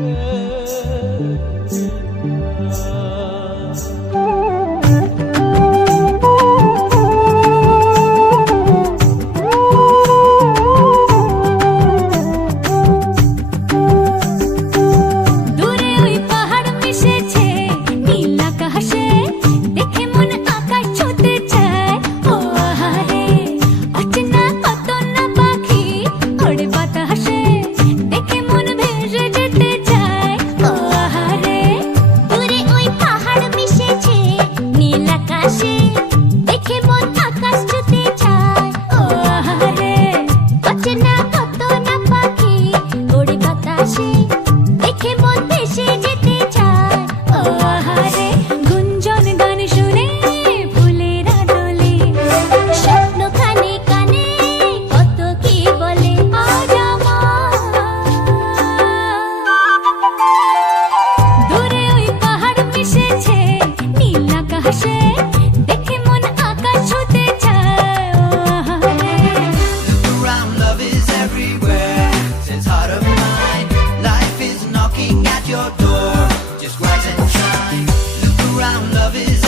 Oh. Love is